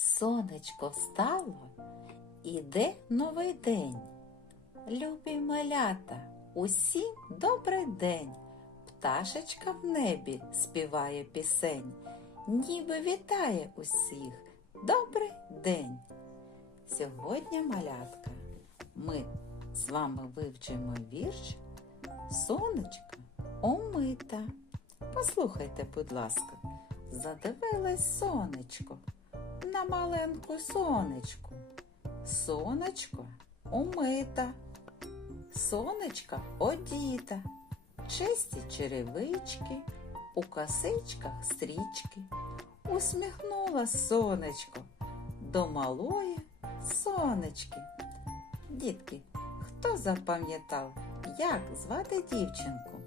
Сонечко встало, іде новий день. Любі малята, усім добрий день. Пташечка в небі співає пісень, ніби вітає усіх. Добрий день. Сьогодні, малятка, ми з вами вивчимо вірш Сонечко омита. Послухайте, будь ласка, задивилась сонечко на маленьку сонечку. Сонечко умита, сонечка одіта, чисті черевички, у косичках стрічки. Усміхнула сонечко до малої сонечки. Дітки, хто запам'ятав, як звати дівчинку?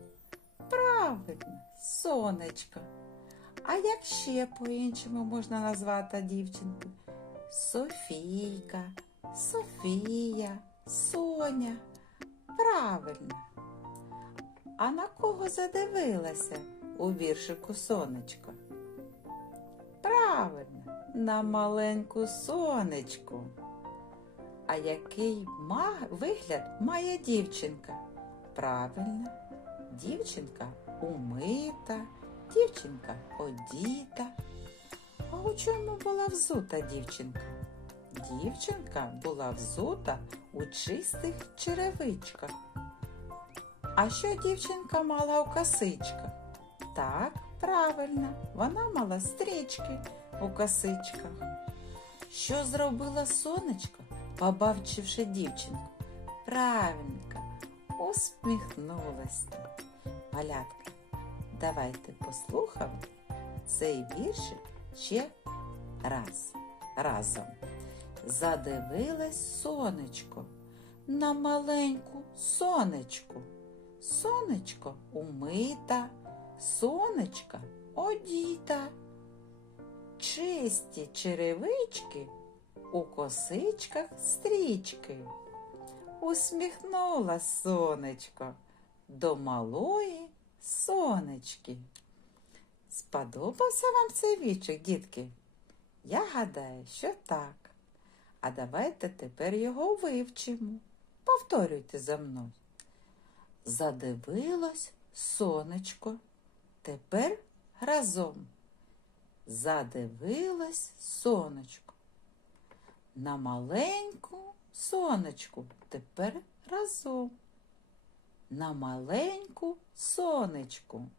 Правильно, сонечко. А як ще по-іншому можна назвати дівчинку? Софійка, Софія, Соня. Правильно. А на кого задивилася у віршику сонечко? Правильно, на маленьку сонечку. А який вигляд має дівчинка? Правильно, дівчинка умита, дівчинка одіта. А у чому була взута дівчинка? Дівчинка була взута у чистих черевичках. А що дівчинка мала у косичках? Так, правильно, вона мала стрічки у косичках. Що зробила сонечко, побавчивши дівчинку? Правильненько, усміхнулася. Малятка, давайте послухаємо цей віршик ще раз. Разом. Задивилась сонечко на маленьку сонечку. Сонечко умита, сонечка одіта. Чисті черевички у косичках стрічки. Усміхнула сонечко до малої сонечки. Сподобався вам цей вічик, дітки? Я гадаю, що так. А давайте тепер його вивчимо. Повторюйте за мною. Задивилось сонечко. Тепер разом. Задивилось сонечко. На маленьку сонечку. Тепер разом. На маленьку сонечку.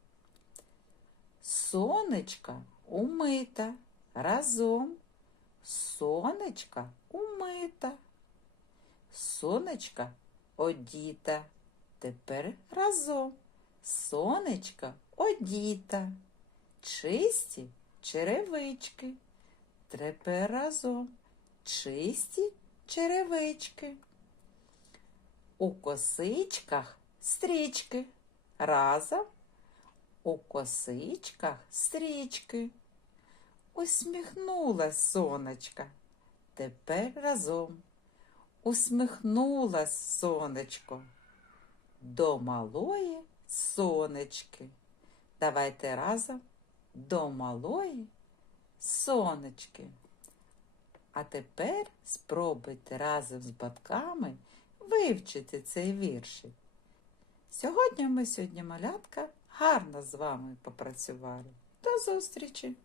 Сонечка умита. Разом. Сонечка умита. Сонечка одіта. Тепер разом. Сонечка одіта. Чисті черевички. Тепер разом. Чисті черевички. У косичках стрічки. Разом. У косичках стрічки. Усміхнулась сонечка. Тепер разом. Усміхнулась сонечко до малої сонечки. Давайте разом до малої сонечки. А тепер спробуйте разом з батьками вивчити цей віршик. Сьогодні ми сьогодні малятка гарно з вами попрацювали. До зустрічі!